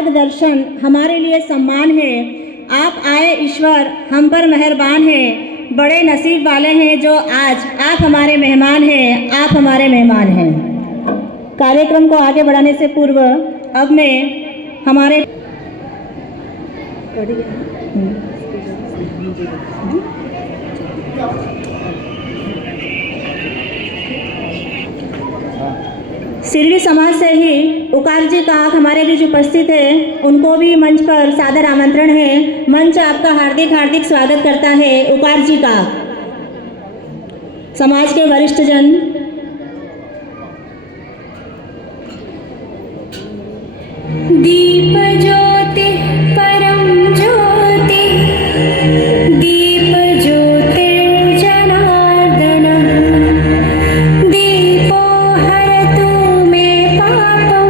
मार्गदर्शन हमारे लिए सम्मान है। आप आए ईश्वर, हम पर मेहरबान हैं। बड़े नसीब वाले हैं जो आज आप हमारे मेहमान हैं, आप हमारे मेहमान हैं। कार्यक्रम को आगे बढ़ाने से पूर्व अब मैं हमारे सिरवी समाज से ही उकार जी का हमारे बीच उपस्थित है, उनको भी मंच पर सादर आमंत्रण है। मंच आपका हार्दिक हार्दिक स्वागत करता है उकार जी का। समाज के वरिष्ठ जन, दीप ज्योति परम ज्योति, दीप ज्योतिर्जनार्दन, दीपो हरतु मे पापं,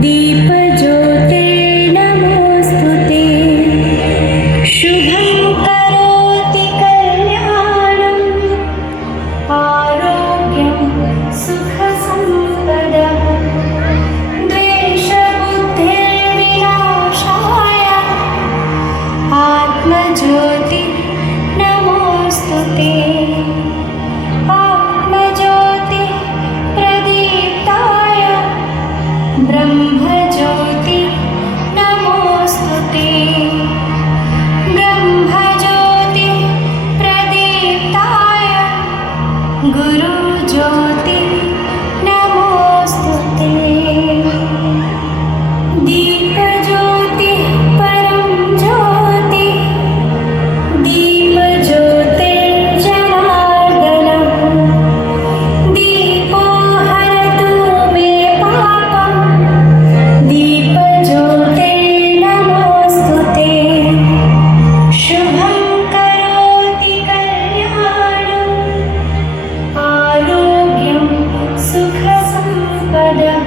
दीप ज्योतिर्नमोस्तुते। शुभं करोति कल्याणं, आरोग्यं सुखसम्पदः, आत्मज्योति नमोस्तुते। आत्मज्योति प्रदीप्ताय ब्रह्मज्योति नमोस्तुते। ब्रह्मज्योति प्रदीप्ताय गुरुज्योति नमोस्तुते। दीपज्योति परम ज्योति, दीप ज्योतिर्जनार्दन, दीपो हरतु मे पापं, दीप ज्योतिर्नमोस्तुते। शुभं करोति कल्याणं, आरोग्यं सुखसम्पदः,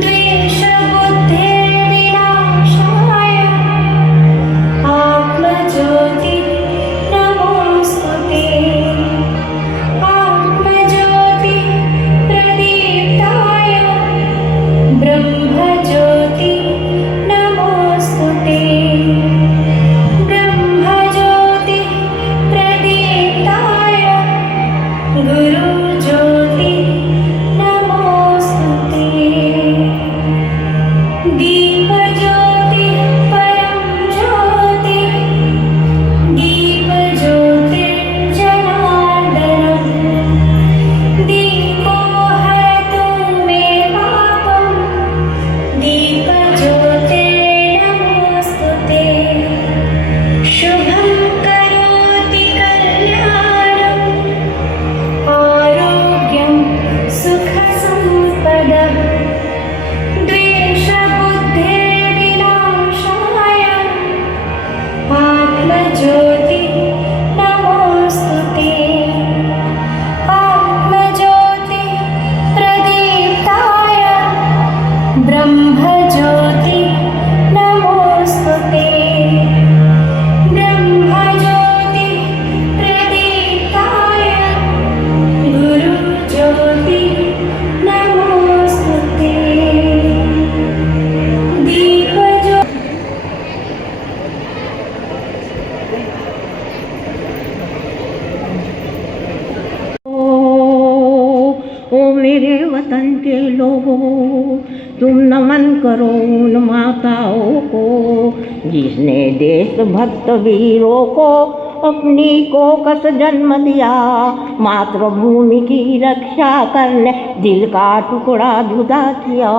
द्वेषबुद्धिर्विनाशाय, आत्मज्योति नमोस्तुते। आत्मज्योति प्रदीप्ताय ब्रह्मज्योति नमोस्तुते। ब्रह्मज्योति प्रदीप्ताय गुरुज्योति नमोस्तुते। दीपज्योति परम ज्योति, दीप ज्योतिर्जनार्दन, दीपो हरतु मे पापं, दीप ज्योतिर्नमोस्तुते। शुभं करोति कल्याणं, आरोग्यं सुखसम्पदः, द्वेषबुद्धिर्विनाशाय, आत्मज्योति नमोस्तुते। आत्मज्योति प्रदीप्ताय ब्रह्मज्योति नमोस्तुते। ब्रह्मज्योति प्रदीप्ताय गुरुज्योति नमोस्तुते। दीपज्योति ओ मेरे वतन के लोगों, तुम नमन करो उन माताओं को जिसने देशभक्त वीरों को अपनी कोकस जन्म दिया। मातृभूमि की रक्षा करने दिल का टुकड़ा जुदा किया।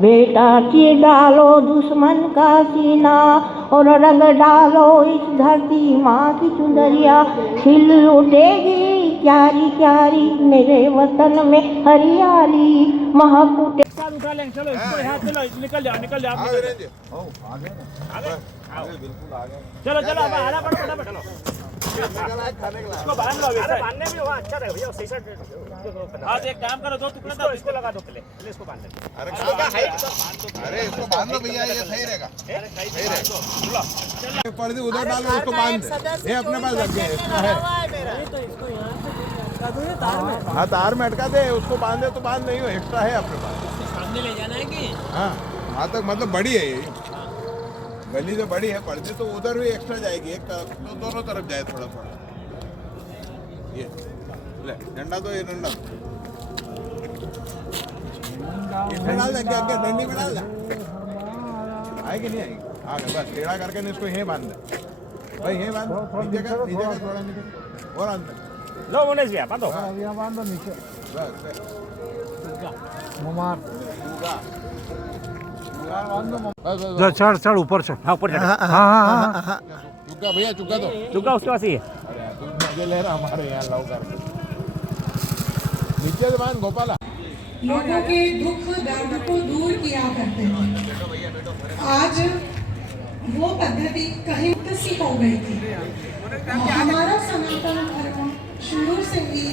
बेटा की डालो दुश्मन का सीना और रंग डालो इस धरती माँ की चुनरिया। खिल उठेगी क्यारी क्यारी मेरे वतन में हरियाली। महकूटे उठा लेंगे, चलो इसको यहाँ चलो, निकल जाओ निकल जाओ आगे बिल्कुल आगे। चलो चलो अब आना पड़ो फटाफट चलो। इसको बांध लो अभी, बांधने भी हुआ अच्छा रहेगा भैया, सही से। हाँ तो एक काम करो, दो टुकड़े दो, इसको लगा दो पहले इसको बांध लेते। अरे इसको बांध लो भैया, ये सही रहेगा। सही रहेगा। पर्दे उधर डालो, इसको बांध दे। ये अपने पास रख गए है। हाँ तार में अटका दे, उसको बांधे तो बांध नहीं हो, एक्स्ट्रा है अपने पास। सामने ले जाना है कि हाँ वहाँ तक मतलब बड़ी है ये गली तो बड़ी है, पड़ती तो उधर भी एक्स्ट्रा जाएगी, एक तरफ तो दोनों तरफ जाए थोड़ा थोड़ा। ये ले डंडा तो ये डंडा इसमें डाल दे, क्या डंडी में डाल दे, आएगी नहीं आएगी? आ गया बस, टेढ़ा करके इसको यहीं बांध दे भाई, यहीं बांध, नीचे कर थोड़ा नीचे और अंदर लो मुनेश भैया बांधो बस ममार बस चढ़ चढ़ चढ़ ऊपर चढ़ हाँ ऊपर चढ़ो। हाँ हाँ हाँ चुका भैया, चुका दो। चुका उसके पास ही है। अरे यार, तुम मजे ले रहा हमारे यहाँ लाओ कर नीचे से बांध गोपाला। लोगों के दुख दर्द को दूर किया करते हैं। आज वो पद्धति कहीं सी हो गई थी। हमारा सनातन धर्म शुरू से ही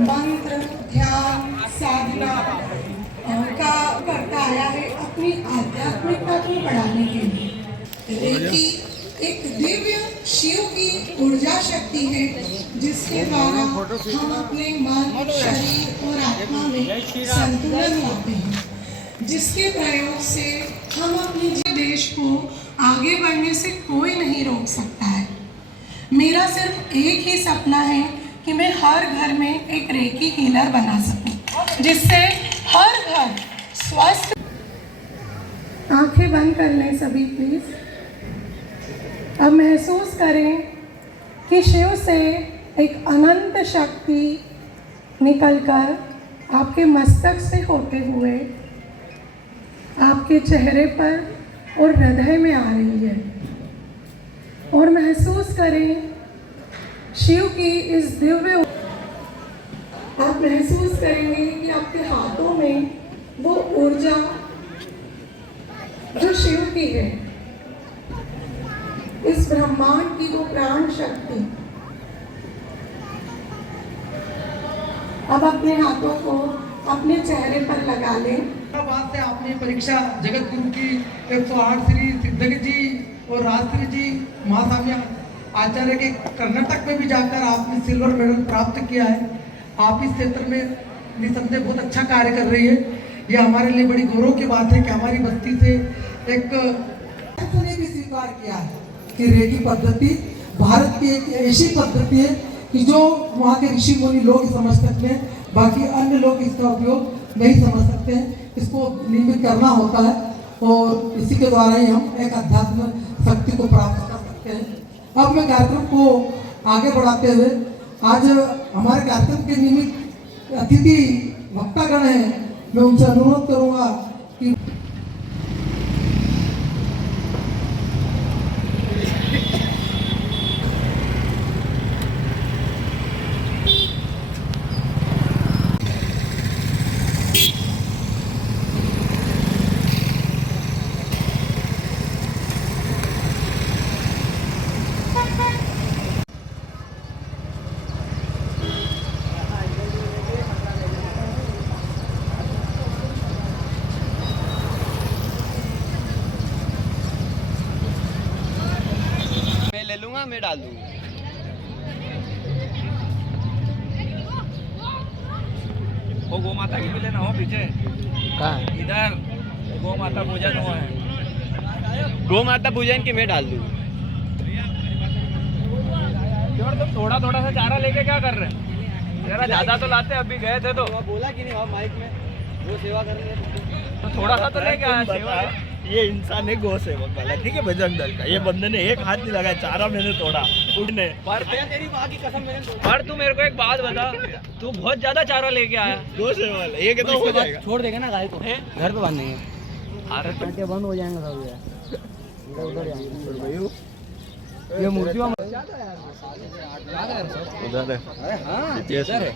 मंत्र, ध्यान, साधना का करता आया है अपनी आध्यात्मिकता को बढ़ाने के लिए। रेकी एक दिव्य शिव की ऊर्जा शक्ति है जिसके द्वारा हम अपने मन, शरीर और आत्मा में संतुलन लाते हैं, जिसके प्रयोग से हम अपने देश को आगे बढ़ने से कोई नहीं रोक सकता है। मेरा सिर्फ एक ही सपना है कि मैं हर घर में एक रेकी हीलर बना सकूं, जिससे हर घर स्वस्थ। आंखें बंद कर लें सभी प्लीज। अब महसूस करें कि शिव से एक अनंत शक्ति निकलकर आपके मस्तक से होते हुए आपके चेहरे पर और हृदय में आ रही है। और महसूस करें शिव की इस दिव्य। आप महसूस करेंगे कि आपके हाथों में वो ऊर्जा जो शिव की है, इस ब्रह्मांड की वो प्राण शक्ति। अब अपने हाथों को अपने चेहरे पर लगा लें। बात से आपने परीक्षा जगत गुरु की 108 श्री सिद्धगंज जी और राजश्री जी महास्वामी आचार्य के कर्नाटक में भी जाकर आपने सिल्वर मेडल प्राप्त किया है। आप इस क्षेत्र में निसंदेह बहुत अच्छा कार्य कर रही है। ये हमारे लिए बड़ी गौरव की बात है कि हमारी बस्ती से एक ने भी स्वीकार किया है कि रेकी पद्धति भारत की एक ऐसी पद्धति है कि जो वहाँ के ऋषि मुनि लोग समझ सकते हैं, बाकी अन्य लोग इसका उपयोग नहीं समझ सकते हैं। इसको नियमित करना होता है और इसी के द्वारा ही हम एक अध्यात्म शक्ति को प्राप्त कर सकते हैं। अब मैं कार्यक्रम को आगे बढ़ाते हुए आज हमारे कार्यक्रम के निमित्त अतिथि वक्तागण हैं, मैं उनसे अनुरोध करूंगा कि मैं डाल दूंगा। वो गौ माता की भी लेना हो पीछे इधर गौ माता पूजन हुआ है। गौ माता पूजन की मैं डाल दूंगा। तुम थोड़ा थोड़ा सा चारा लेके क्या कर रहे हैं? जरा ज्यादा तो लाते, अभी गए थे तो बोला कि नहीं आप माइक में वो सेवा कर रहे हैं तो थोड़ा सा तो लेके आया सेवा। ये इंसान है गौ सेवक वाला, ठीक है, बजरंग दल का। ये बंदे ने एक हाथ नहीं लगाया, चारा मैंने तोड़ा उठने पर तेरी माँ की कसम मैंने पर तू मेरे को एक बात बता, तू बहुत ज्यादा चारा लेके आया। गौ सेवा वाला ये कहता हो जाएगा। छोड़ देगा ना गाय को, घर पे बांधेंगे। अरे बंद हो जाएंगे सब उधर ये मूर्ति उधर है। हाँ इधर है।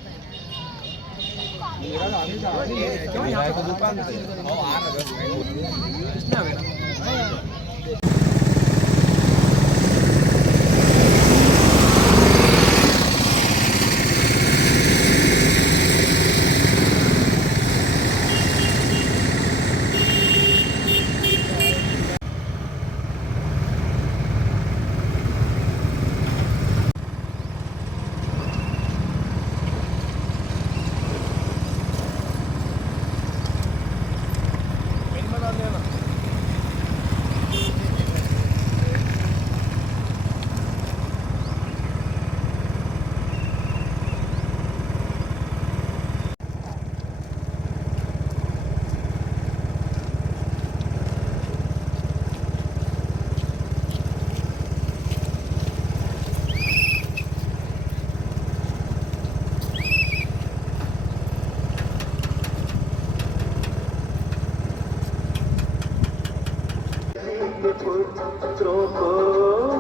के पुत्रों को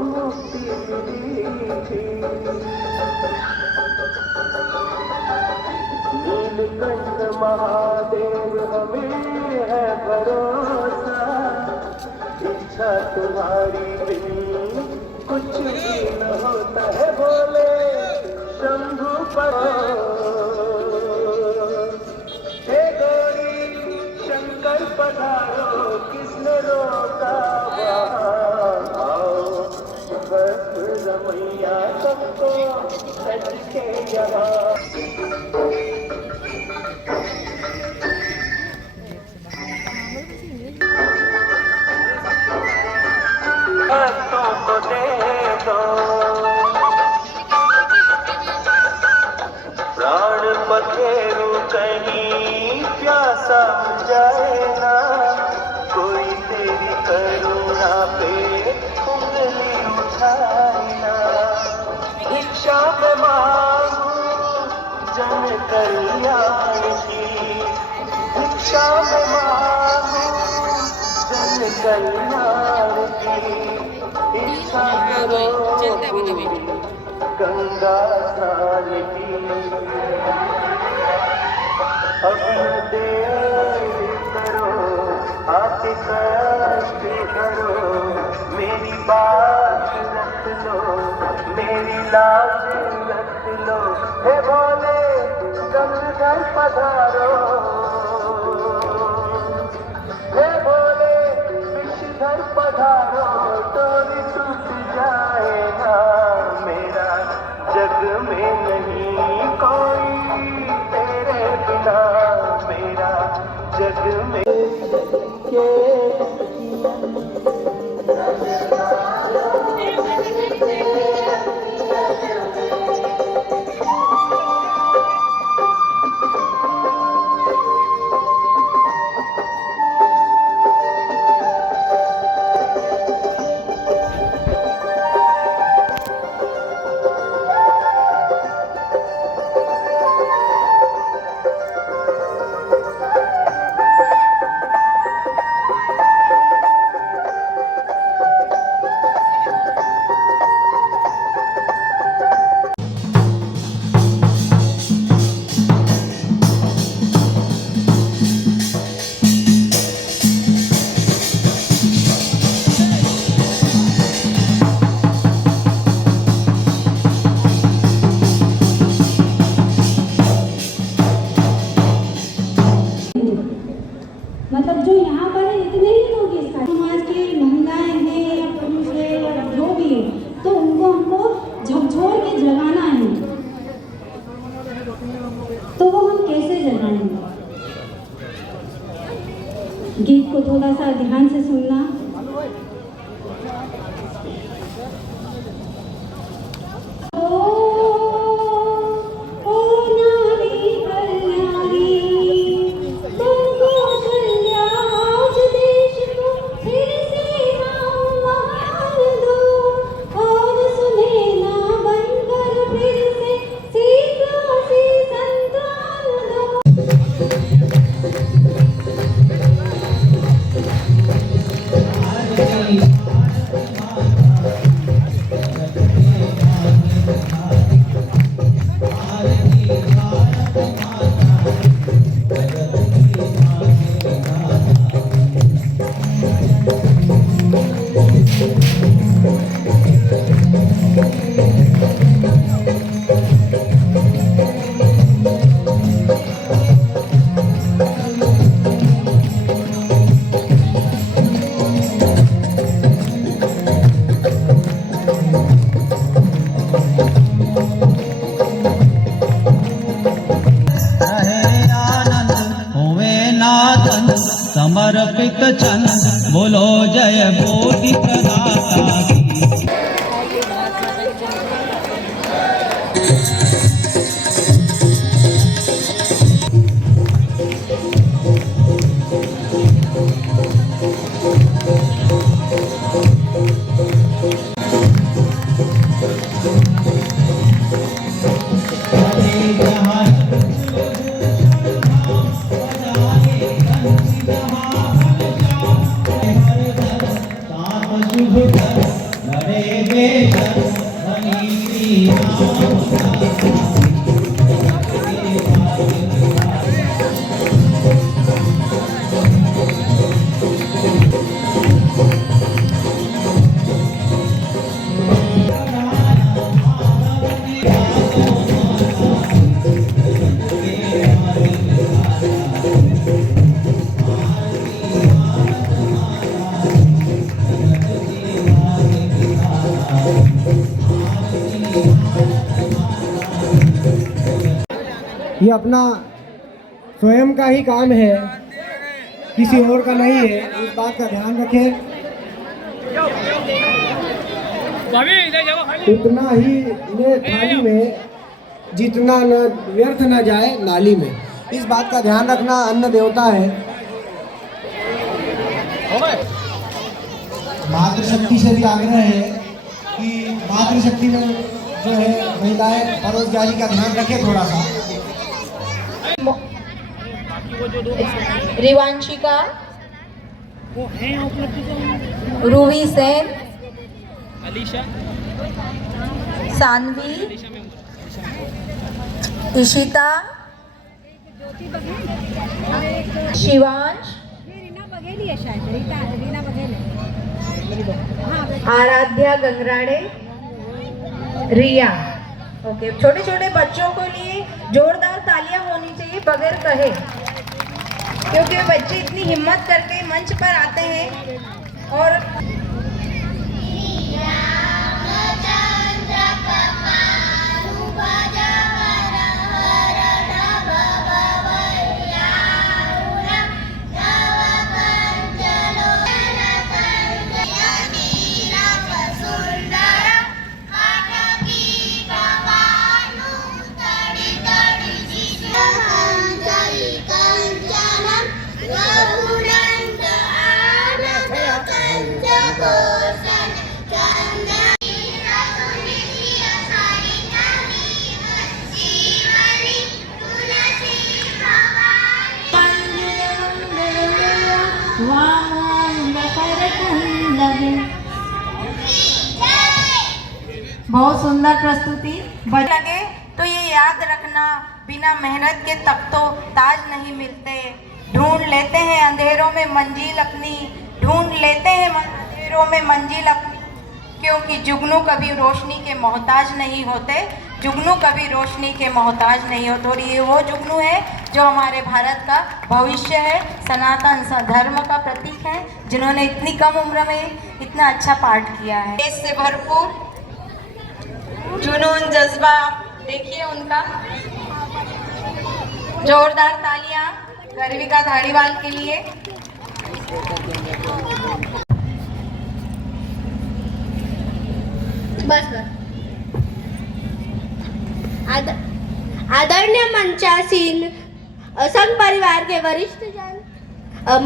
मुक्ति मिली थी। नीलकंठ महादेव हमें है भरोसा, इच्छा तुम्हारी बिन कुछ भी न होता है, बोले शंभु हे गौरी शंकर पधारो, किसने रोका वहाँ आओ, बस रमैया सबको सज के यहाँ। भक्तों को दे दो प्राण पखेरु, कहीं प्यासा जाए ना, कोई तेरी करुणा पे उंगली उठाए ना। भिक्षा में मांगू जन कल्याण की, भिक्षा में मांगू जन कल्याण की, इच्छा करो गंगा स्नान की। अब देर करो आके कष्ट करो, मेरी बात रख लो, मेरी लाज रख लो, हे भोले गंगाधर पधारो, हे भोले विषधर पधारो, टोली टूट जाएगा मेरा, जग में नहीं कोई तेरे बिना, मेरा जग में मतलब जो यहाँ पर है इतने ही लोग इसका समाज की महिलाएं हैं या पुरुष है या जो भी है, तो उनको हमको झकझोर के जगाना है। तो वो हम कैसे जगाएंगे? गीत को थोड़ा सा ध्यान से सुनना। समर्पित चंद बोलो जय बोधि प्रदाता की। शुभ बड़े बेशक बनी श्री राम। ये अपना स्वयं का ही काम है, किसी और का नहीं है, इस बात का ध्यान रखें। उतना ही ले थाली में जितना न व्यर्थ न जाए नाली में, इस बात का ध्यान रखना। अन्न देवता है। मातृशक्ति से भी आग्रह है कि मातृशक्ति में जो है महिलाएं परोसगारी का ध्यान रखें थोड़ा सा। रिवांशिका, रूही सेन, सानवी, इशिता, शिवांश, आराध्या गंगराड़े, रिया। ओके, छोटे छोटे बच्चों के लिए जोरदार तालियां होनी चाहिए बगैर कहे, क्योंकि बच्चे इतनी हिम्मत करके मंच पर आते हैं। और बहुत सुंदर प्रस्तुति लगे तो ये याद रखना, बिना मेहनत के तब तो ताज नहीं मिलते। ढूंढ लेते हैं अंधेरों में मंजिल अपनी, ढूंढ लेते हैं अंधेरों में मंजिल अपनी, क्योंकि जुगनू कभी रोशनी के मोहताज नहीं होते, जुगनू कभी रोशनी के मोहताज नहीं होते। और ये वो जुगनू है जो हमारे भारत का भविष्य है, सनातन धर्म का प्रतीक है, जिन्होंने इतनी कम उम्र में इतना अच्छा पाठ किया है। इससे भरपूर जुनून, जज्बा देखिए उनका। जोरदार तालियां गर्विका धारीवाल के लिए। बस आदरणीय मंचासीन संघ परिवार के वरिष्ठ जन,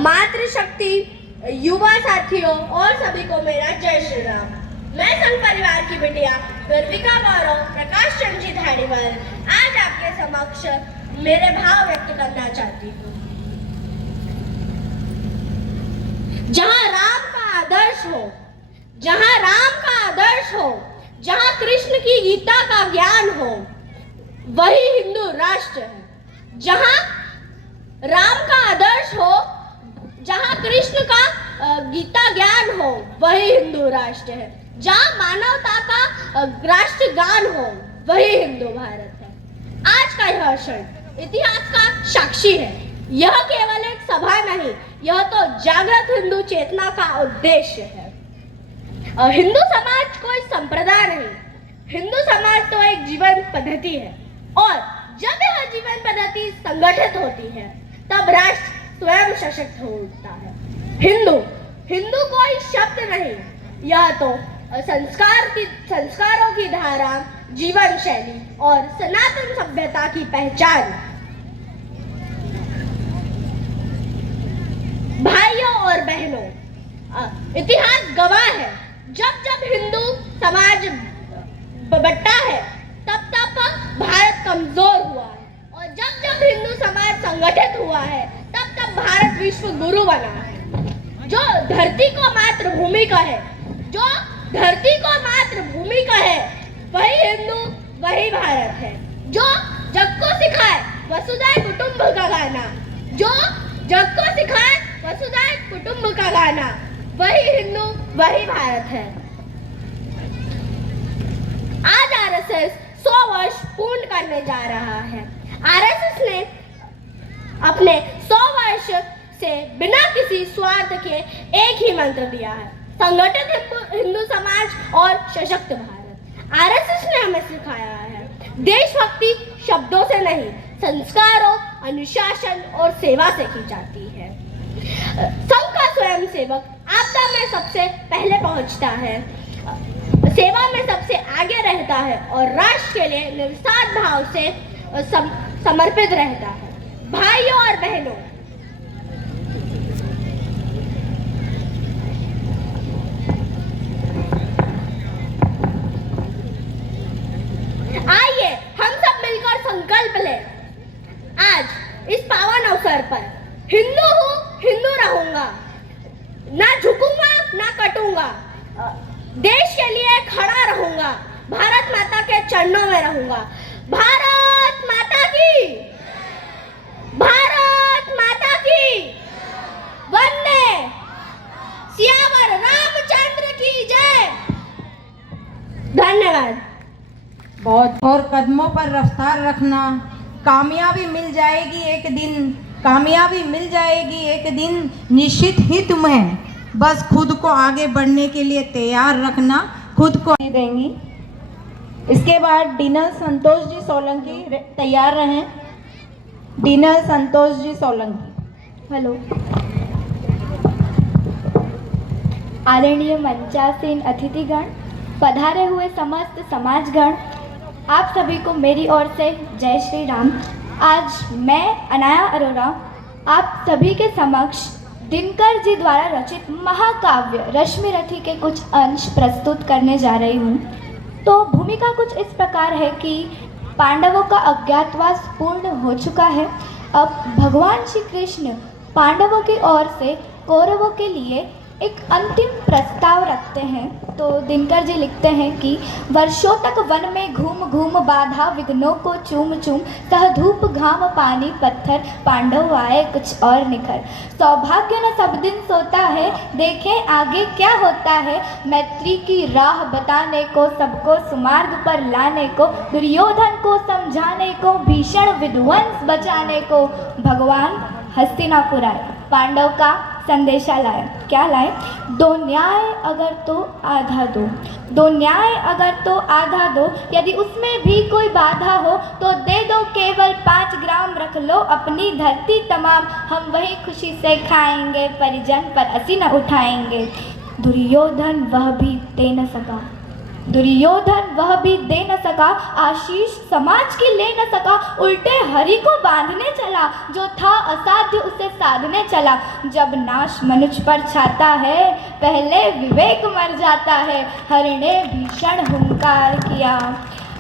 मातृशक्ति, युवा साथियों और सभी को मेरा जय श्री राम। मैं संघ परिवार की बिटिया गर्विका गौरव प्रकाश चंद्र जी धारीवाल आज आपके समक्ष मेरे भाव व्यक्त करना चाहती हूँ। जहाँ राम का आदर्श हो, जहाँ राम का आदर्श हो, जहाँ कृष्ण की गीता का ज्ञान हो, वही हिंदू राष्ट्र है। जहाँ राम का आदर्श हो, जहाँ कृष्ण का गीता ज्ञान हो, वही हिंदू राष्ट्र है। जहाँ मानवता का राष्ट्रगान हो, वही हिंदू भारत है। आज का यह क्षण इतिहास का साक्षी है। यह केवल एक सभा नहीं, यह तो जागृत हिंदू चेतना का उद्देश्य है। हिंदू समाज कोई संप्रदाय नहीं, हिंदू समाज तो एक जीवन पद्धति है, और जब यह जीवन पद्धति संगठित होती है तब राष्ट्र स्वयं सशक्त हो उठता है। हिंदू कोई शब्द नहीं, यह तो संस्कारों की धारा, जीवन शैली और सनातन सभ्यता की पहचान। भाइयों और बहनों, इतिहास गवाह है, जब हिंदू समाज बंटा है तब भारत कमजोर हुआ है, और जब हिंदू समाज संगठित हुआ है तब भारत विश्व गुरु बना है। जो धरती को मातृभूमि कहे वही भारत है। जो जग को सिखाए वसुधैव कुटुंब का गाना, जो जग को सिखाए वसुधैव कुटुंब का गाना, वही हिंदू वही भारत है। आज आरएसएस 100 वर्ष पूर्ण करने जा रहा है। आरएसएस ने अपने 100 वर्ष से बिना किसी स्वार्थ के एक ही मंत्र दिया है, संगठित हिंदू समाज और सशक्त भारत। आरएसएस ने हमें सिखाया है देशभक्ति शब्दों से नहीं, संस्कारों, अनुशासन और सेवा से की जाती है। संघ का स्वयं सेवक आपदा में सबसे पहले पहुंचता है, सेवा में सबसे आगे रहता है और राष्ट्र के लिए निस्वार्थ भाव से समर्पित रहता है। भाइयों और बहनों, आइए हम सब मिलकर संकल्प लें। आज इस पावन अवसर पर हिंदू हूँ, हिंदू रहूंगा, ना झुकूंगा ना कटूंगा, देश के लिए खड़ा रहूंगा, भारत माता के चरणों में रहूंगा। भारत माता की, भारत माता की, वंदे सियावर रामचंद्र की जय। धन्यवाद। बहुत और कदमों पर रफ्तार रखना, कामयाबी मिल जाएगी एक दिन, कामयाबी मिल जाएगी एक दिन, निश्चित ही तुम्हें बस खुद को आगे बढ़ने के लिए तैयार रखना, खुद को देंगी। इसके बाद डिनर संतोष जी सोलंकी तैयार रहें। डिनर संतोष जी सोलंकी। हेलो। आदरणीय मंचासीन अतिथिगण, पधारे हुए समस्त समाजगण, आप सभी को मेरी ओर से जय श्री राम। आज मैं अनाया अरोरा आप सभी के समक्ष दिनकर जी द्वारा रचित महाकाव्य रश्मिरथी के कुछ अंश प्रस्तुत करने जा रही हूँ। तो भूमिका कुछ इस प्रकार है कि पांडवों का अज्ञातवास पूर्ण हो चुका है। अब भगवान श्री कृष्ण पांडवों की ओर से कौरवों के लिए एक अंतिम प्रस्ताव रखते हैं। तो दिनकर जी लिखते हैं कि वर्षों तक वन में घूम घूम बाधा विघ्नों को चूम चूम, सह धूप घाम पानी पत्थर, पांडव आए कुछ और निखर। सौभाग्य न सब दिन सोता है, देखें आगे क्या होता है। मैत्री की राह बताने को, सबको सुमार्ग पर लाने को, दुर्योधन को समझाने को, भीषण विध्वंस बचाने को भगवान हस्तिनापुर आए, पांडव का संदेशा लाए। क्या लाए? दो न्याय अगर तो आधा दो, दो न्याय अगर तो आधा दो, यदि उसमें भी कोई बाधा हो तो दे दो केवल 5 ग्राम, रख लो अपनी धरती तमाम, हम वही खुशी से खाएंगे, परिजन पर असी न उठाएंगे। दुर्योधन वह भी दे न सका, दुर्योधन वह भी दे न सका, आशीष समाज की ले न सका, उल्टे हरि को बांधने चला, जो था असाध्य उसे साधने चला। जब नाश मनुष्य पर छाता है, पहले विवेक मर जाता है। हरि ने भीषण हुंकार किया,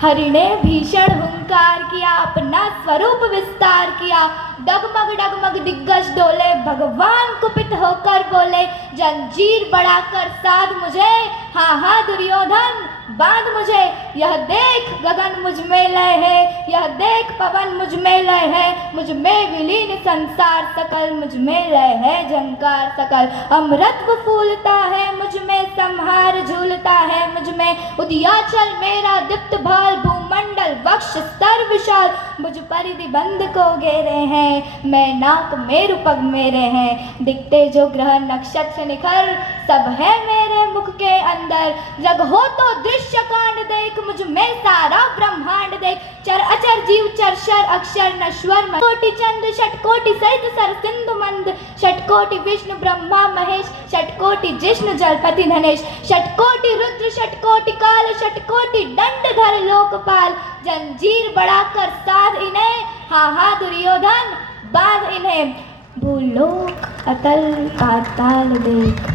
हरि ने भीषण हुंकार किया, अपना स्वरूप विस्तार किया। डगमग डगमग दिग्गज डोले, भगवान कुपित होकर बोले, जंजीर बढ़ाकर साध मुझे, हाँ हाँ दुर्योधन बांध मुझे। यह देख गगन मुझ में लय है, यह देख पवन मुझ में लय है, मुझ में विलीन संसार सकल, मुझ में लय है झंकार सकल। अमृतत्व फूलता है मुझ में, संहार झूलता है मुझ में, उदयाचल मेरा दीप्त भाल, भूमंडल वक्ष स्तर विशाल, मुझ परिधि बंध को घेरे हैं, मैं नाक मेरु पग मेरे हैं। दिखते जो ग्रह नक्षत्र निखर, सब है मेरे मुख के अंदर। जग हो तो दृश्य कांड देख, मुझ में सारा ब्रह्मांड देख। चर अचर जीव चर अक्षर नश्वर, कोटि चंद्र षटकोटि सहित सर सिंधु मंद, षटकोटि विष्णु ब्रह्मा महेश, षटकोटि जिष्णु जलपति धनेश, षटकोटि रुद्र षटकोटि काल, षटकोटि दंडधर लोकपाल। जंजीर बढ़ाकर साध इन्हें, हाँ हाँ दुर्योधन बांध इन्हें। भूलोक अतल पाताल देख,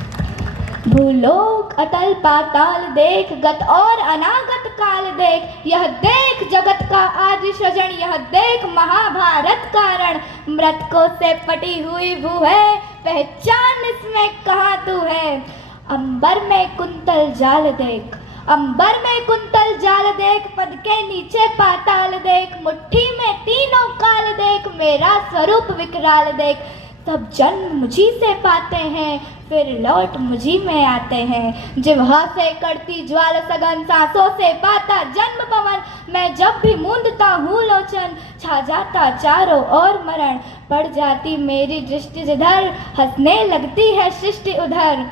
भूलोक अतल पाताल देख, गत और अनागत काल देख। यह देख जगत का आदि सृजन, यह देख महाभारत कारण। मृतकों से पटी हुई भू है, पहचान इसमें कहाँ तू है। अंबर में कुंतल जाल देख, अंबर में कुंतल जाल देख, पद के नीचे पाताल देख, मुट्ठी में तीनों काल देख, मेरा स्वरूप विकराल देख। सब जन्म मुझी से पाते हैं, फिर लौट मुझी में आते हैं। जिह्वा से करती ज्वाल सघन, सांसों से पाता जन्म पवन। मैं जब भी मूंदता हूँ लोचन, छा जाता चारों ओर मरण। पड़ जाती मेरी दृष्टि जिधर, हंसने लगती है सृष्टि उधर।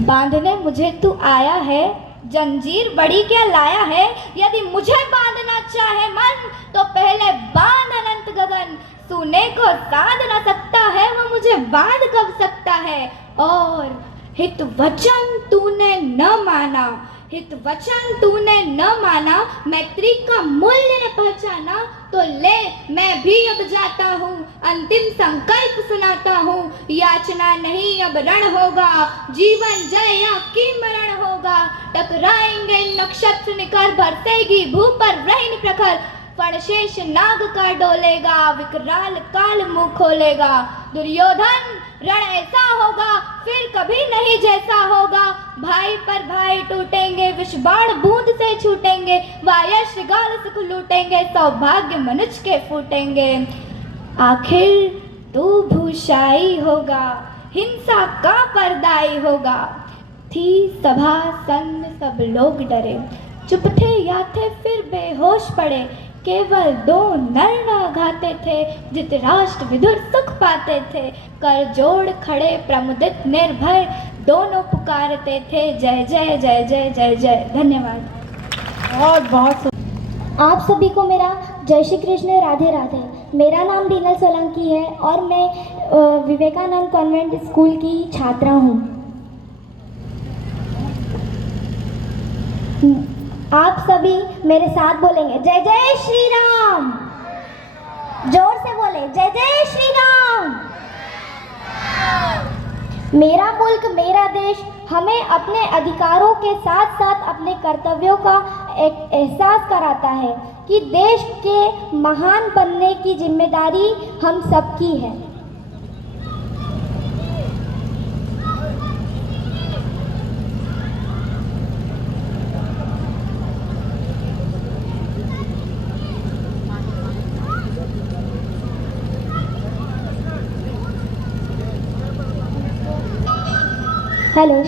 बांधने मुझे तू आया है, जंजीर बड़ी क्या लाया है। यदि मुझे बांधना चाहे मन, तो पहले बांध अनंत गगन। सुने को साध न सकता है, वो मुझे बांध कब सकता है। और हित वचन तूने न माना, हित वचन तूने न माना, मैत्री का मूल्य न पहचाना। तो ले मैं भी अब जाता हूँ, अंतिम संकल्प सुनाता हूँ। याचना नहीं अब रण होगा, जीवन जय या की मरण होगा। टकराएंगे नक्षत्र निकर, बरसेगी भू पर रहनी प्रखर। फणशेष नाग का डोलेगा, विकराल काल मुंह खोलेगा। दुर्योधन रण ऐसा होगा, फिर कभी नहीं जैसा होगा। भाई पर भाई टूटेंगे, विष बाण बूंद से छूटेंगे। वाया श्रृगाल सुख लूटेंगे, सौभाग्य मनुष्य के फूटेंगे। आखिर तू भूषाई होगा, हिंसा का परदाई होगा। थी सभा सन्न सब लोग डरे, चुप थे या थे फिर बेहोश पड़े। केवल दो नर नाघाते थे, धृतराष्ट्र विदुर सुख पाते थे। कर जोड़ खड़े प्रमुदित निर्भय, दोनों पुकारते थे जय जय जय जय जय जय। धन्यवाद। बहुत बहुत आप सभी को मेरा जय श्री कृष्ण, राधे राधे। मेरा नाम डीनल सोलंकी है और मैं विवेकानंद कॉन्वेंट स्कूल की छात्रा हूँ। आप सभी मेरे साथ बोलेंगे जय जय श्री राम। जोर से बोले जय जय श्री राम। मेरा मुल्क मेरा देश हमें अपने अधिकारों के साथ साथ अपने कर्तव्यों का एक एहसास कराता है कि देश के महान बनने की जिम्मेदारी हम सबकी है। हेलो।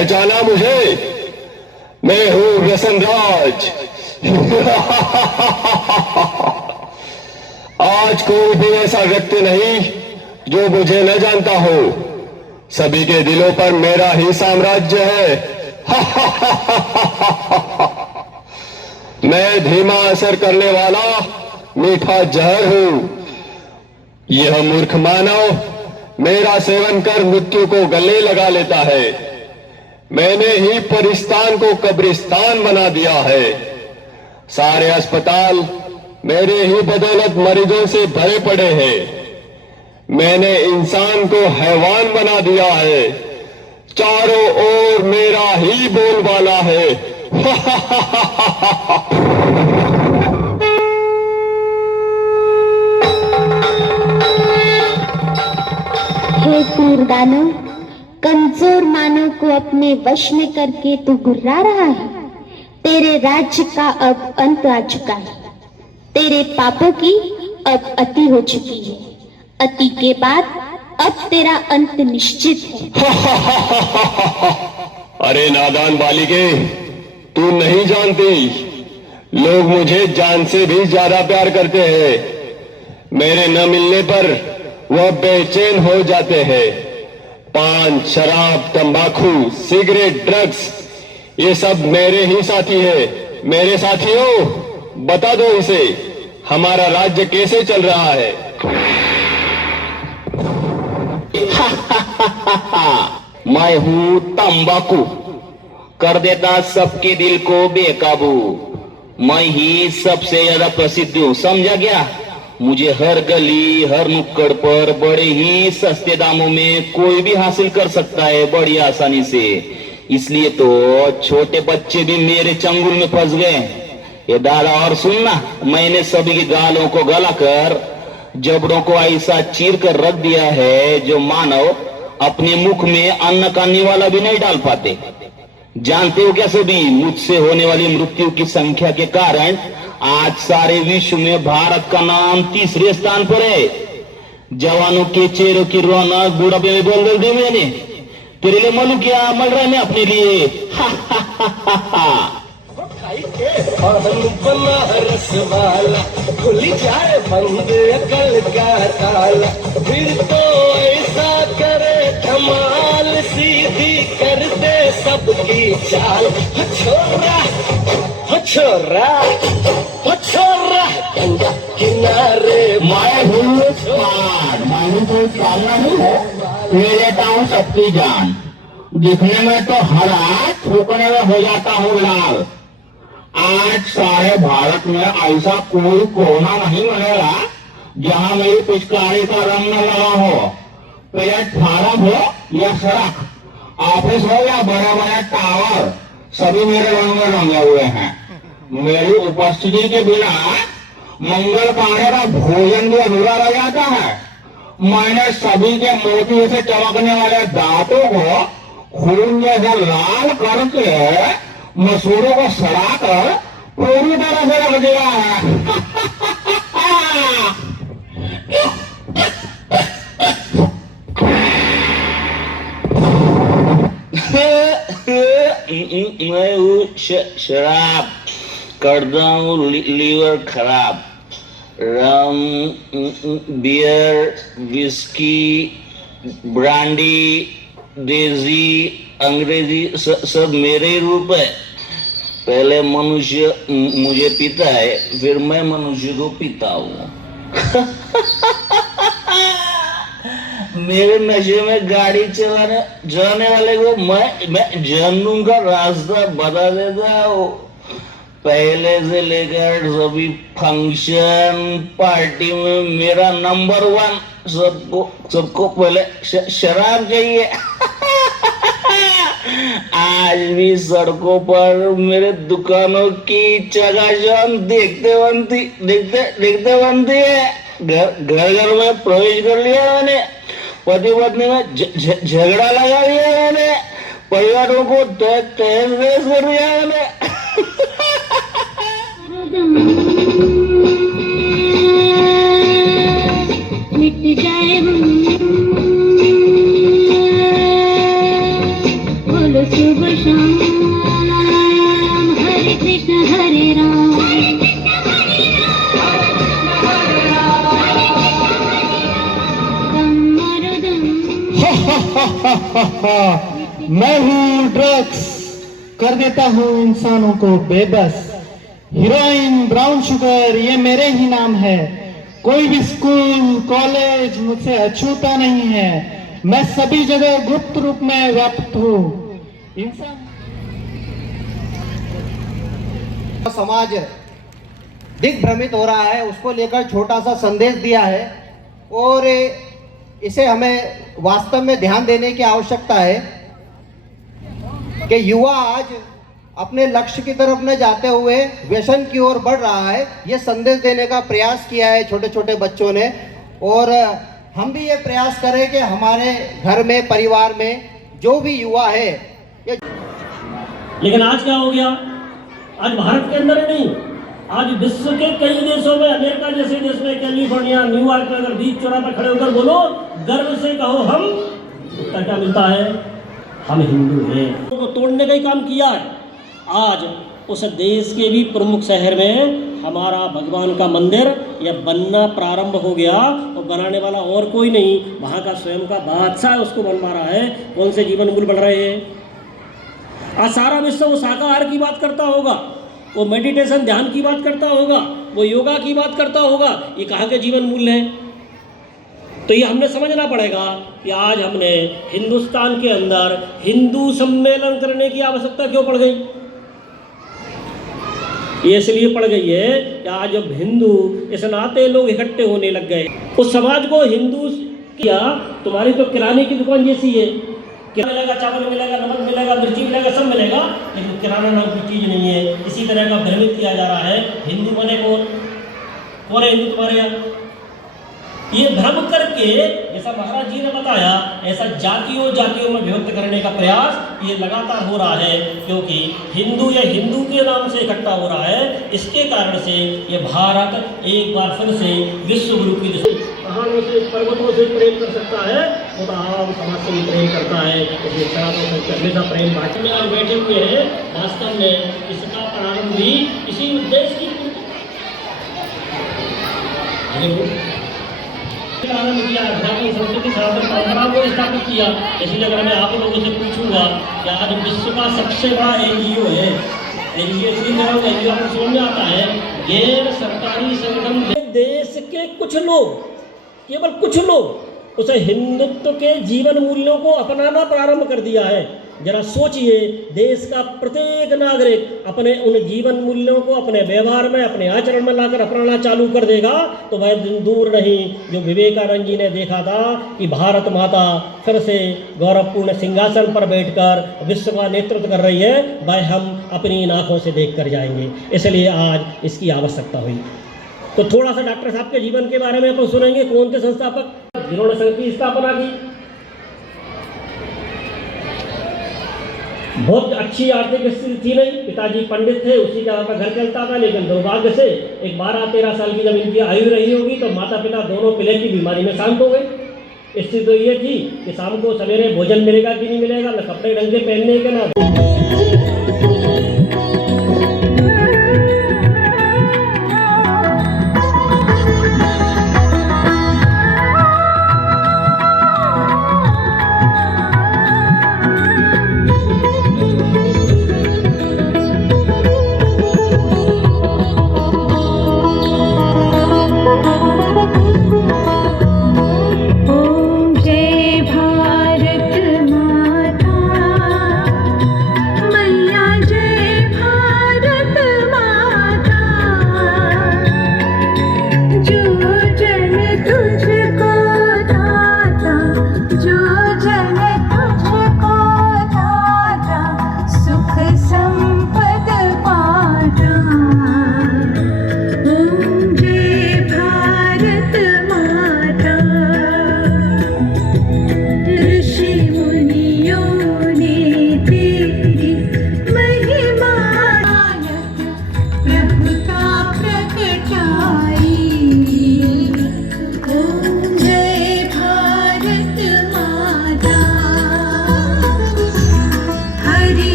पहचाना मुझे? मैं हूं रसनराज। आज कोई भी ऐसा व्यक्ति नहीं जो मुझे न जानता हो। सभी के दिलों पर मेरा ही साम्राज्य है। मैं धीमा असर करने वाला मीठा जहर हूं। यह मूर्ख मानव मेरा सेवन कर मृत्यु को गले लगा लेता है। मैंने ही परिस्तान को कब्रिस्तान बना दिया है। सारे अस्पताल मेरे ही बदौलत मरीजों से भरे पड़े हैं। मैंने इंसान को हैवान बना दिया है। चारों ओर मेरा ही बोलबाला है। हे क्रूरदानव, कमजोर मानव को अपने वश में करके तू गुर्रा रहा है। तेरे राज्य का अब अंत आ चुका है। तेरे पापों की अब अति हो चुकी है। अति के बाद अब तेरा अंत निश्चित है। अरे नादान बालिके, तू नहीं जानती, लोग मुझे जान से भी ज्यादा प्यार करते हैं। मेरे न मिलने पर वह बेचैन हो जाते हैं। पान, शराब, तंबाकू, सिगरेट, ड्रग्स, ये सब मेरे ही साथी है। मेरे साथियों, बता दो इसे, हमारा राज्य कैसे चल रहा है? मैं हूँ तंबाकू, कर देता सबके दिल को बेकाबू। मैं ही सबसे ज्यादा प्रसिद्ध हूँ, समझा क्या? मुझे हर गली, हर नुक्कड़ पर बड़े ही सस्ते दामों में कोई भी हासिल कर सकता है, बड़ी आसानी से। इसलिए तो छोटे बच्चे भी मेरे चंगुल में फंस गए। ये दादा, और सुनना, मैंने सभी की गालों को गलाकर, जबड़ों को ऐसा चीर कर रख दिया है जो मानव अपने मुख में अन्न खाने वाला भी नहीं डाल पाते। जानते हो क्या सभी, मुझसे होने वाली मृत्यु की संख्या के कारण आज सारे विश्व में भारत का नाम तीसरे स्थान पर है। जवानों के चेहरों की रौनक बुढ़ापे में बदल दी मैंने। तेरे लिए मलू क्या, मल रहा है मैं अपने लिए। बनारस वाला खुल जाए बंद अकल का ताला, फिर तो ऐसा करे धमाल, सीधी कर दे सबकी चाल। छोरा छोरा छोरा गंगा किनारे मैं हूँ स्मार्ट, मैं कोई चालना नहीं है। ले लेता हूँ सबकी जान। दिखने में तो हरा, थूकने में हो जाता हूँ लाल। आज सारे भारत में ऐसा कोई कोना नहीं बनेगा जहां मेरी पिचकारी का रंग न लगा हो। प्लेटफार्म हो या सड़क, ऑफिस हो या बड़े बड़े टावर, सभी मेरे रंग में रंगे हुए हैं। मेरी उपस्थिति के बिना मंगल पांडे का भोजन भी अधूरा रह जाता है। मैंने सभी के मोती से चमकने वाले दांतों को खून जैसा लाल करके मसूरों को सड़ाकर पूरी तरह से रख दिया है। मैं हूँ शराब, करता हूँ लीवर खराब। रम, बियर, विस्की, ब्रांडी, देसी, अंग्रेजी, सब मेरे ही रूप है। पहले मनुष्य मुझे पीता है, फिर मैं मनुष्य को पीता हूँ। मेरे नशे में गाड़ी जाने वाले को मैं जहन्नुम का रास्ता बता देता हूँ। पहले से लेकर सभी फंक्शन पार्टी में मेरा नंबर 1। सबको पहले शराब चाहिए। आज भी सड़कों पर मेरे दुकानों की चकाचौंध देखते बनती है। घर में प्रवेश कर लिया मैंने। पति पत्नी में झगड़ा लगा लिया मैंने। परिवारों को तहस कर दिया मैंने। मिट जाए बोलो हाँ, मैं हूँ ड्रग्स, कर देता हूँ इंसानों को बेबस। हीरोइन, ब्राउन शुगर, ये मेरे ही नाम है। कोई भी स्कूल कॉलेज मुझसे अछूता नहीं है। मैं सभी जगह गुप्त रूप में व्याप्त हूँ। इंसान समाज दिग्भ्रमित हो रहा है, उसको लेकर छोटा सा संदेश दिया है और इसे हमें वास्तव में ध्यान देने की आवश्यकता है कि युवा आज अपने लक्ष्य की तरफ न जाते हुए व्यसन की ओर बढ़ रहा है। ये संदेश देने का प्रयास किया है छोटे छोटे बच्चों ने, और हम भी ये प्रयास करें कि हमारे घर में, परिवार में जो भी युवा है लेकिन आज क्या हो गया? आज भारत के अंदर ही नहीं, आज विश्व के कई देशों में, अमेरिका जैसे देश में, कैलिफोर्निया, न्यूयॉर्क में अगर बीच चौराहे पर खड़े होकर बोलो, गर्व से कहो हम, तो क्या मिलता है? हम हिंदू हैं। को तोड़ने का ही काम किया है। आज उस देश के भी प्रमुख शहर में हमारा भगवान का मंदिर यह बनना प्रारंभ हो गया, और बनाने वाला और कोई नहीं, वहाँ का स्वयं का बादशाह उसको बनवा रहा है। कौन से जीवन मूल्य बढ़ रहे हैं? आज सारा विश्व वो शाकाहार की बात करता होगा, वो मेडिटेशन ध्यान की बात करता होगा, वो योगा की बात करता होगा। ये कहाँ के जीवन मूल्य हैं? तो ये हमने समझना पड़ेगा कि आज हमने हिंदुस्तान के अंदर हिंदू सम्मेलन करने की आवश्यकता क्यों पड़ गई? ये इसलिए पड़ गई है कि आज जब हिंदू इस नाते लोग इकट्ठे होने लग गए, उस समाज को हिंदू किया। तुम्हारी तो किराने की दुकान जैसी है, मिलेगा, चावल मिलेगा, नमक मिलेगा, मिर्ची मिलेगा, सब मिलेगा, लेकिन किराना नाम की चीज़ नहीं है। इसी तरह का भ्रमित किया जा रहा है। हिंदू बने कौन है हिंदू तुम्हारे यहाँ? ये भ्रम करके, जैसा महाराज जी ने बताया, ऐसा जातियों में विभक्त करने का प्रयास ये लगातार हो रहा है, क्योंकि हिंदू या हिंदू के नाम से इकट्ठा हो रहा है। इसके कारण से ये भारत एक बार फिर से विश्व गुरु की पहाड़ों से, पर्वतों से प्रेम कर सकता है, वो तो आम समाज से भी प्रेम करता है। इसलिए सनातन से हमेशा प्रेम बांटने में और बैठे हुए हैं। वास्तव में इसका प्रारंभ भी इसी उद्देश्य की प्रारंभ किया, अध्यात्म संस्कृति सनातन परंपरा को स्थापित किया। इसलिए अगर मैं आप लोगों से पूछूंगा कि आज विश्व का सबसे बड़ा NGO है, NGO इसलिए NGO आपको समझ में आता है, गैर सरकारी संगठन। देश के कुछ लोग, केवल कुछ लोग, उसे हिंदुत्व के जीवन मूल्यों को अपनाना प्रारंभ कर दिया है। जरा सोचिए, देश का प्रत्येक नागरिक अपने उन जीवन मूल्यों को अपने व्यवहार में, अपने आचरण में लाकर अपनाना चालू कर देगा तो वह दिन दूर नहीं जो विवेकानंद जी ने देखा था कि भारत माता फिर से गौरवपूर्ण सिंहासन पर बैठकर विश्व का नेतृत्व कर रही है, वह हम अपनी इन आँखों से देख कर जाएंगे। इसलिए आज इसकी आवश्यकता हुई। तो थोड़ा सा डॉक्टर साहब के जीवन के बारे में अपन सुनेंगे। कौन थे संस्थापक जिन्होंने संघ की स्थापना की? बहुत अच्छी आर्थिक स्थिति थी नहीं, पिताजी पंडित थे, उसी के पर घर चलता था, लेकिन दुर्भाग्य से एक 12-13 साल की जब इनकी आयु रही होगी तो माता पिता दोनों प्लेग की बीमारी में शांत हो गए। स्थिति तो ये थी कि शाम को सवेरे भोजन मिलेगा कि नहीं मिलेगा, न कपड़े ढंग के पहनने के, ना भारत माता मैया जय भारत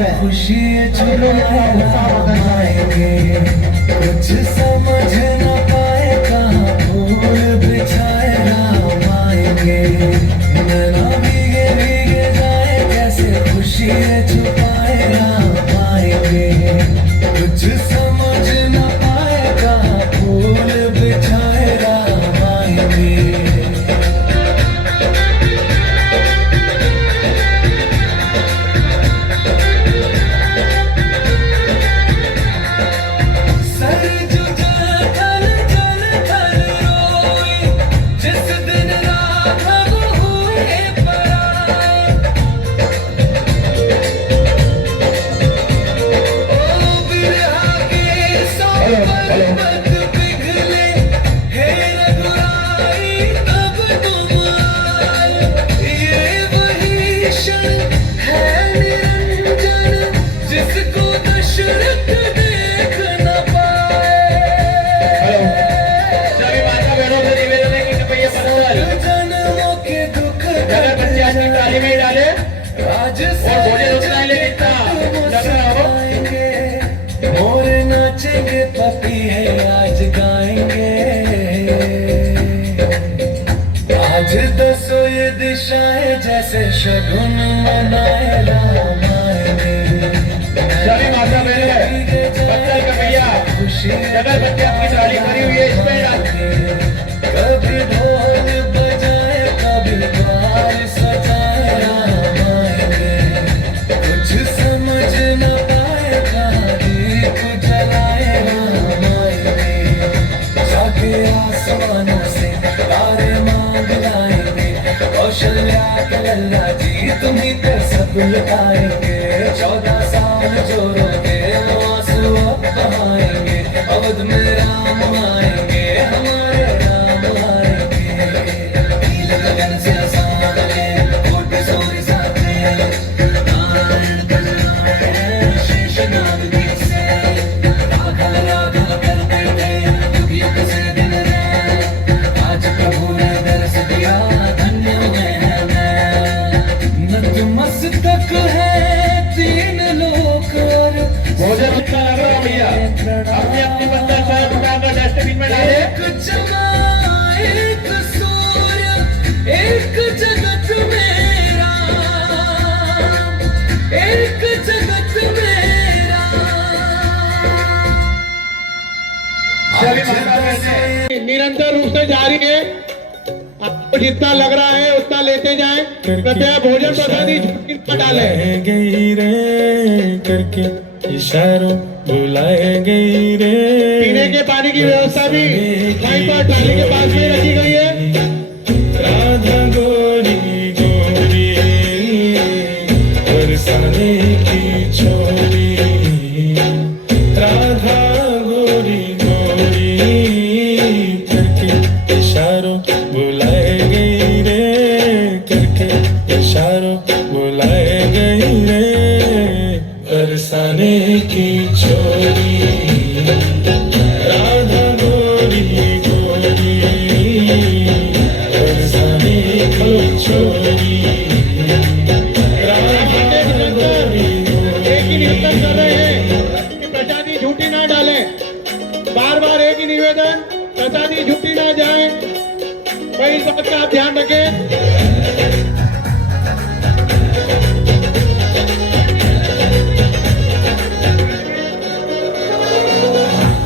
रहे हैं। कुछ समझ न पाए कहाँ फूल बिछाए राम आएंगे, नैना भीगे भीगे जाए कैसे खुशी छुपाए राम आएंगे। कुछ समझ न पाए कहाँ फूल बिछाए राम आएंगे। मोर नाचेंगे पपी है आज गाएंगे, आज दसो ये दिशाएं जैसे शगुन मनाए राम आएंगे। माता बहन बच्चल का भैया जगह बच्चे आपकी ताली करी हुई है इसमें कभी ढोल बजाए कभी द्वार सजाए राम आएंगे। कुछ समझ न पाए कहाँ दीप जलाए राम आएंगे। जाके आसमानों से तारे मांग लाएंगे, कौशल्या के लल्ला जी तुम्हीं पे सब लुटाएंगे। 14 साल जो रोके वो आंसू अब बहाएंगे, अवध में राम आएंगे हमारे राम आएंगे। नील गगन से आसाने कोट सूर्य साथे, नारायण गजराए शेषनाग की से, राघव राघव करते थे युग युग से दिन रात। आज प्रभु ने दर्श दिया धन्य हुए हैं मैं। नतमस्तक है तीन लोक और भोजन अच्छा लग रहा है भैया, अपनी अपनी बस्तर चाय उठाकर डस्टबिन में डाले। एक चमा एक सूर्य एक जगत मेरा, एक जगत मेरा। निरंतर रूप से जारी है, आपको जितना लग रहा है उतना लेते जाएं। कृपया भोजन प्रसादी झुटकी पर डालें। गई रे करके इशारों बुलाए गई रे। पीने के पानी की व्यवस्था भी वहीं पर टाली के पास में रखी गई है। राधा गोरी गोरी बरसाने की छोरी, राधा गोरी गोरी करके इशारों बुलाए गई रे, करके इशारों बुलाए गई रे। बरसाने की छोरी, राधा गोरी गोरी बरसाने की छोरी, राधा गोरी एक ही निवेदन कर रहे हैं कि प्रसादी झूठी ना डालें। बार बार एक ही निवेदन, प्रसादी झूठी ना जाए, वही इस बात का आप ध्यान रखें।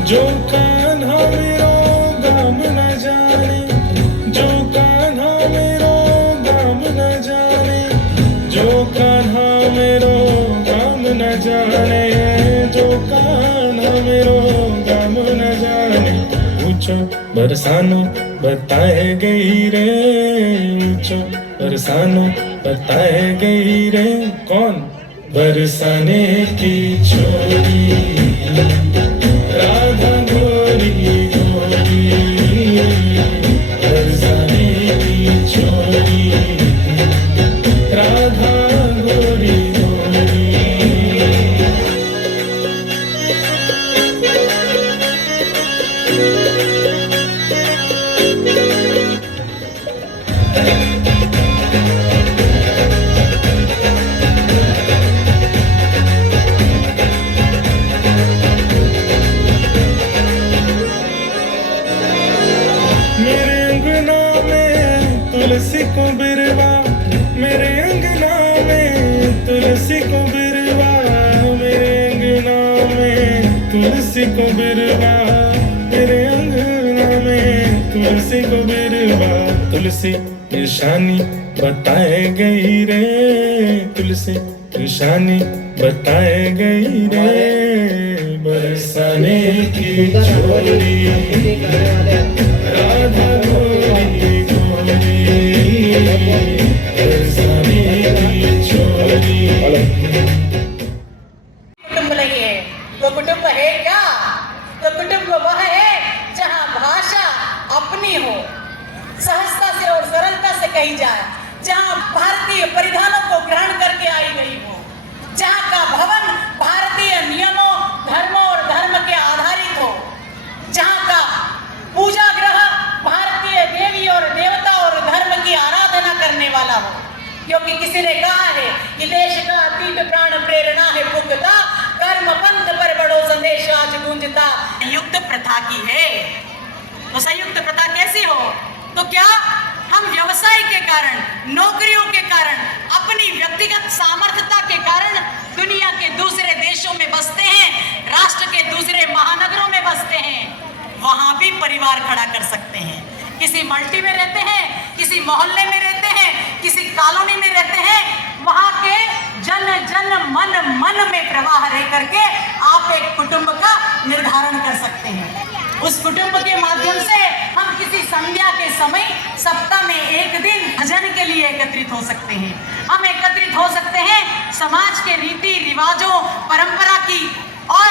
जो कान्हा मेरो गाम न जाने, जो कान्हा मेरो गाम न जाने, जो कान्हा मेरो गाम न जाने, जो कान्हा मेरो गाम न जाने। ऊंचो बरसानो बताए गई रे, ऊंचो बरसानो बताए गई रे। कौन? बरसाने की छोरी, राधा गोरी गोरी बरसाने की छोरी, राधा गोरी गोरी। तुलसी को बिरवा, तेरे अंगना में तुलसी को बिरवा, तुलसी निशानी बताए गई रे, तुलसी निशानी बताए गई रे, बरसाने की छोरी राधा गोरी गोरी, बरसाने की छोरी। कुटुंब नहीं है तो कुटुंब है क्या? तो कुटुंब वह है जहाँ भाषा अपनी हो, सहजता से और सरलता से कही जाए, जहाँ भारतीय परिधानों को ग्रहण करके आई गई हो, जहाँ का भवन भारतीय नियमों, धर्मों और धर्म के आधारित हो, जहाँ का पूजा ग्रह भारतीय देवी और देवता और धर्म की आराधना करने वाला हो। क्योंकि किसी ने कहा है कि देश का अतीत प्राण प्रेरणा है पुख्ता, कर्म पंथ पर बड़ो संदेश आज गूंजता। संयुक्त प्रथा की है तो संयुक्त प्रथा कैसी हो? तो क्या हम व्यवसाय के कारण, नौकरियों के कारण, अपनी व्यक्तिगत सामर्थ्यता के कारण दुनिया के दूसरे देशों में बसते हैं, राष्ट्र के दूसरे महानगरों में बसते हैं, वहां भी परिवार खड़ा कर सकते हैं। किसी मल्टी में रहते हैं, किसी मोहल्ले में रहते हैं, किसी कॉलोनी में रहते हैं, वहां के जन जन मन मन में प्रवाह रह करके आप एक कुटुंब का निर्धारण कर सकते हैं। उस कुटुंब के माध्यम से हम किसी संध्या के समय सप्ताह में एक दिन भजन के लिए एकत्रित हो सकते हैं। हम एकत्रित हो सकते हैं समाज के रीति रिवाजों, परंपरा की और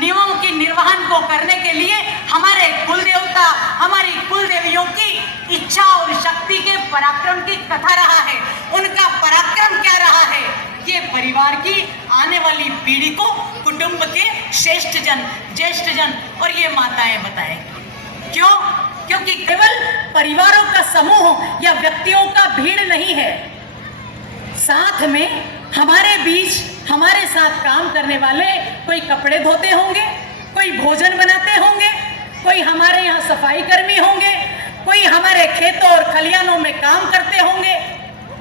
नियमों की निर्वहन को करने के लिए। हमारे कुल देवता, हमारी कुल देवियों की इच्छा और शक्ति के पराक्रम की कथा रहा है। उनका पराक्रम क्या रहा है, ये परिवार की आने वाली पीढ़ी को कुटुंब के श्रेष्ठ जन, ज्येष्ठ जन और ये माताएं बताएंगी। क्यों? क्योंकि केवल परिवारों का समूह या व्यक्तियों का भीड़ नहीं है, साथ में हमारे बीच हमारे साथ काम करने वाले कोई कपड़े धोते होंगे, कोई भोजन बनाते होंगे, कोई हमारे यहाँ सफाई कर्मी होंगे, कोई हमारे खेतों और खलियानों में काम करते होंगे,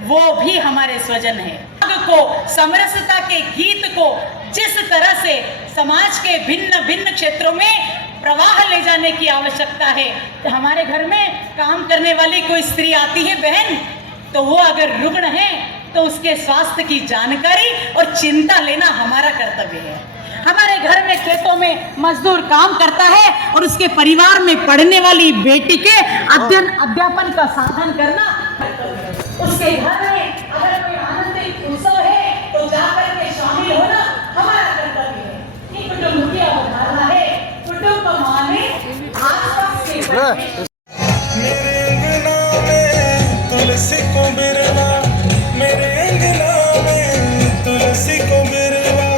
वो भी हमारे स्वजन हैं। को समरसता के गीत को जिस तरह से समाज के भिन्न भिन्न क्षेत्रों में प्रवाह ले जाने की आवश्यकता है, तो हमारे घर में काम करने वाली कोई स्त्री आती है बहन, तो वो अगर रुग्ण है तो उसके स्वास्थ्य की जानकारी और चिंता लेना हमारा कर्तव्य है। हमारे घर में खेतों में मजदूर काम करता है और उसके परिवार में पढ़ने वाली बेटी के अध्ययन अध्यापन का साधन करना, उसके घर में अगर कोई आनंदित उत्सव है तो जाकर के शामिल होना हमारा कर्तव्य है। ये कुटुंब की अवधारणा है। कुटुंब माने आसपास के मेरे अंगना में तुलसी को बिरवा, मेरे अंगना में तुलसी को बिरवा,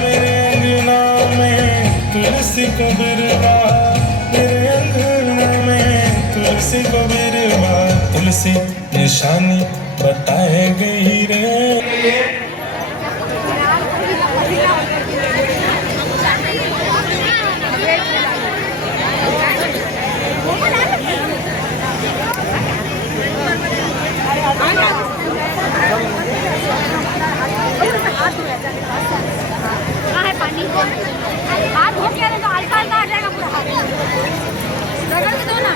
मेरे अंगना में तुलसी को बिरवा, मेरे अंगना में तुलसी को बिरवा, तुलसी निशानी बताए गई रे। हाथ धो के तो हल्का हल्का आ जाएगा पूरा हाथ, रगड़ के दो ना।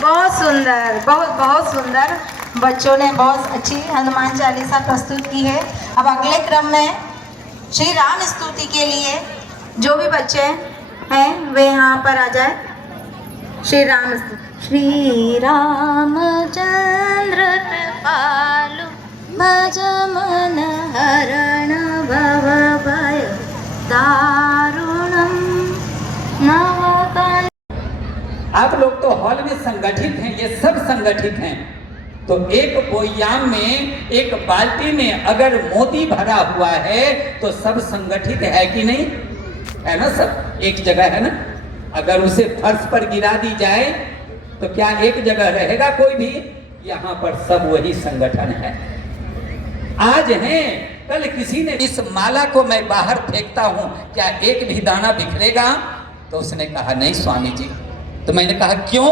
बहुत सुंदर, बहुत बहुत सुंदर। बच्चों ने बहुत अच्छी हनुमान चालीसा प्रस्तुत की है। अब अगले क्रम में श्री राम स्तुति के लिए जो भी बच्चे हैं वे यहाँ पर आ जाए। श्री राम स्तुति। श्री रामचंद्र कृपालु भज मन हरण भव भय दारुणम नवकन। आप लोग तो हॉल में संगठित हैं, ये सब संगठित हैं। तो एक बोयाम में, एक बाल्टी में अगर मोती भरा हुआ है तो सब संगठित है कि नहीं है ना? सब एक जगह है ना? अगर उसे फर्श पर गिरा दी जाए तो क्या एक जगह रहेगा कोई भी? यहाँ पर सब वही संगठन है। आज है, कल किसी ने इस माला को मैं बाहर फेंकता हूं, क्या एक भी दाना बिखरेगा? तो उसने कहा नहीं स्वामी जी। तो मैंने कहा क्यों?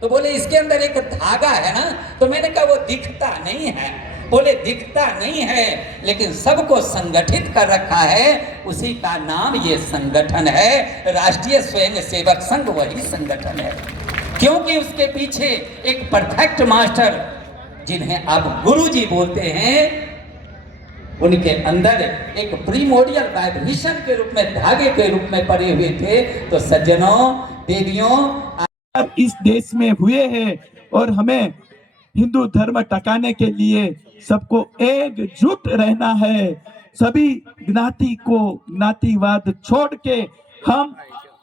तो बोले इसके अंदर एक धागा है ना। तो मैंने कहा वो दिखता नहीं है। बोले दिखता नहीं है लेकिन सबको संगठित कर रखा है, उसी का नाम ये संगठन है। राष्ट्रीय स्वयं सेवक संघ वही संगठन है, क्योंकि उसके पीछे एक परफेक्ट मास्टर जिन्हें आप गुरुजी बोलते हैं, उनके अंदर एक प्रीमोडियल वाइब्रेशन के रूप में, धागे के रूप में पड़े हुए थे। तो सज्जनों, देवियों, इस देश में हुए हैं और हमें हिंदू धर्म टकाने के लिए सबको एकजुट रहना है। सभी ज्ञाति को, ज्ञातिवाद छोड़ के हम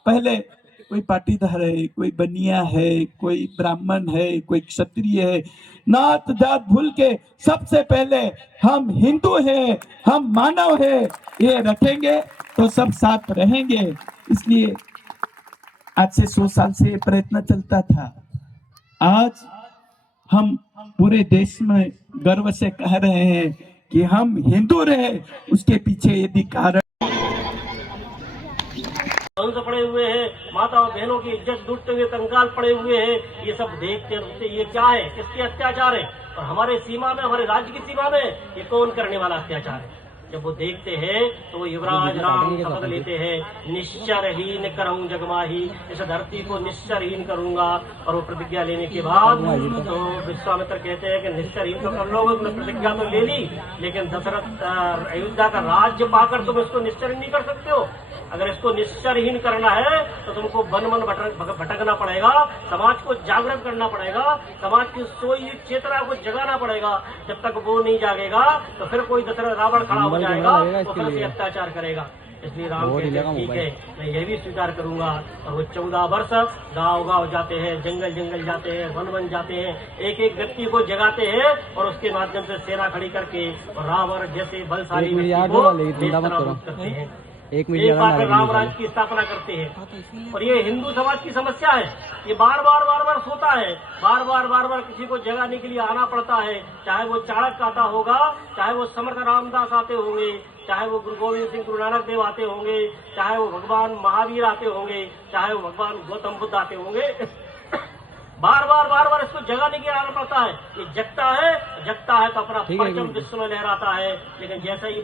पहले, कोई पाटीदार है, कोई बनिया है, कोई ब्राह्मण है, कोई क्षत्रिय है, नात जात भूल के सबसे पहले हम हिंदू हैं, हम मानव हैं, ये रखेंगे तो सब साथ रहेंगे। इसलिए आज से 100 साल से ये प्रयत्न चलता था। आज हम पूरे देश में गर्व से कह रहे हैं कि हम हिंदू रहे, उसके पीछे यदि कारण पड़े हुए हैं, माता और बहनों की इज्जत लूटते हुए कंकाल पड़े हुए हैं, ये सब देखते ये क्या है, किसके अत्याचार है? और हमारे सीमा में, हमारे राज्य की सीमा में ये कौन करने वाला अत्याचार है? जब वो देखते हैं तो वो युवराज राम शपथ लेते हैं, निश्चरहीन करूं जगमाही, इस धरती को निश्चरहीन करूंगा। और वो प्रतिज्ञा लेने के बाद तो विश्वामित्र कहते हैं कि निश्चरहीन तो कर लोगे, तुमने प्रतिज्ञा तो ले ली, लेकिन दशरथ अयोध्या का राज्य पाकर तुम इसको निश्चरहीन नहीं कर सकते हो। अगर इसको निश्चरहीन करना है तो तुमको वन मन भटकना पड़ेगा, समाज को जागृत करना पड़ेगा, समाज की सोई चेतना को जगाना पड़ेगा। जब तक वो नहीं जागेगा तो फिर कोई दशरथ रावण खड़ा हो जाएगा, वो फिर से अत्याचार करेगा। इसलिए राम कहते हैं ठीक है, मैं यह भी स्वीकार करूंगा। और वो 14 वर्ष गाँव जाते हैं, जंगल जंगल जाते हैं, वन वन जाते हैं, एक एक व्यक्ति को जगाते हैं और उसके माध्यम से सेना खड़ी करके रावण जैसे बलशाली व्यक्ति को नेस्तनाबूद करते हैं। एक बार में राम राज्य की स्थापना करते हैं। और ये हिंदू समाज की समस्या है, ये बार बार सोता है, बार बार किसी को जगाने के लिए आना पड़ता है। चाहे वो चाणक्य आता होगा, चाहे वो समर्थ रामदास आते होंगे, चाहे वो गुरु गोविंद सिंह, गुरु नानक देव आते होंगे, चाहे वो भगवान महावीर आते होंगे, चाहे वो भगवान गौतम बुद्ध आते होंगे। बार बार इसको जगाने के लिए आना पड़ता है। ये जगता है तो अपना परचम विश्व में लहराता है, लेकिन जैसे ही